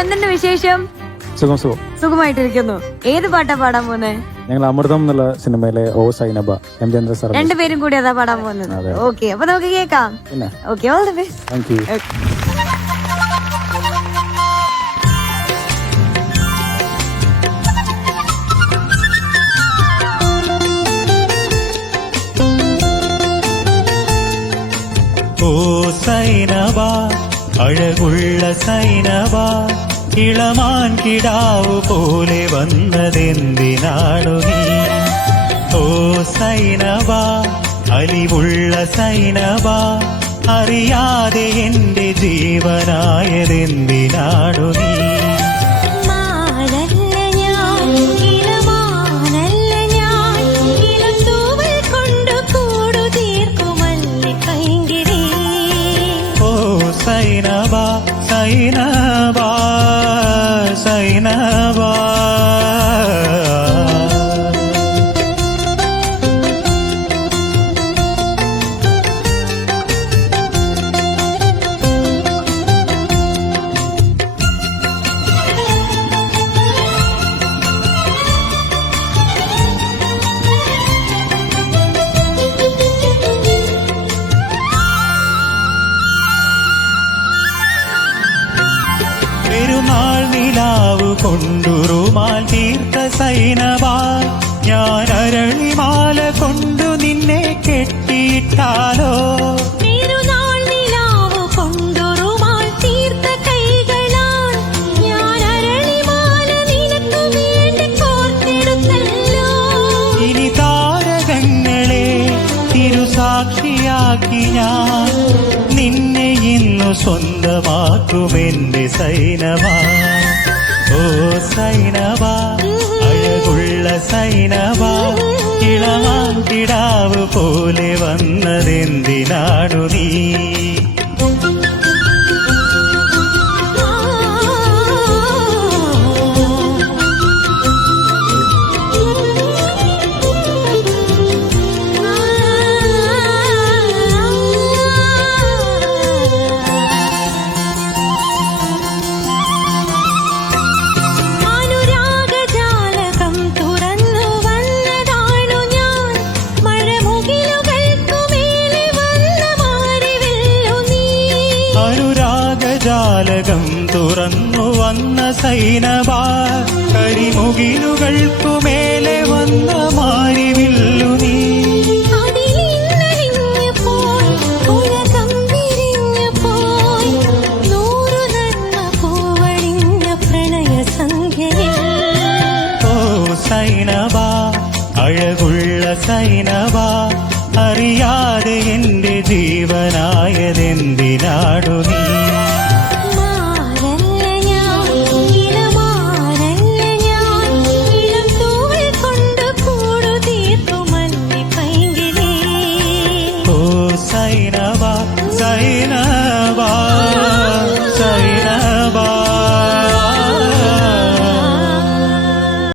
എന്തുണ്ട് വിശേഷം? സുഖം സുഖം. സുഖമായിട്ടിരിക്കുന്നു. ഏത് പാട്ടാ പാടാൻ പോകുന്നത് ഞങ്ങൾ അമൃതം എന്നുള്ള സിനിമയിലെ ഓ സൈനബ എം ചന്ദ്ര സാർ രണ്ടുപേരും കൂടി അതാ പാടാൻ പോകുന്നത്. ഓക്കെ അപ്പൊ നമുക്ക് കേൾക്കാം. Okay all the best thank you ഓ സൈനബ അഴകുള്ള സൈനബാ ഇളമാൻ കിടാവ് പോലെ വന്നതെന്തിനാണു നീ? ഓ സൈനബാ അലിവുള്ള സൈനബാ അറിയാതെ എന്റെ ജീവനായതെന്തിനാണു നീ? സൈനബാ സൈനബാ. സൈനബാ പെരുന്നാൾ നിലാവ് കൊണ്ടുറുമാൽ തീർത്ത സൈനവാ ഞാൻ അരളിമാല കൊണ്ടു നിന്നെ കെട്ടിയിട്ടാലോ. കൈകളാൽ. ഞാൻ. നിന്നെ ഇന്നു സ്വന്തമാക്കുമെന്റെ സൈനവാ. ഓ സൈനവാ അഴകുള്ള സൈനവാ. കിളമാൻ കിടാവ് പോലെ വന്നതെന്തിനാണു നീ? തുറന്നു വന്ന സൈനവാ കരിമുകിലുകൾക്കുമേലെ വന്ന മാരിവില്ലു നീ. സൈനവാ അഴകുള്ള സൈനവാ അറിയാതെ എന്റെ ജീവനായതെന്തിനാണ് വാ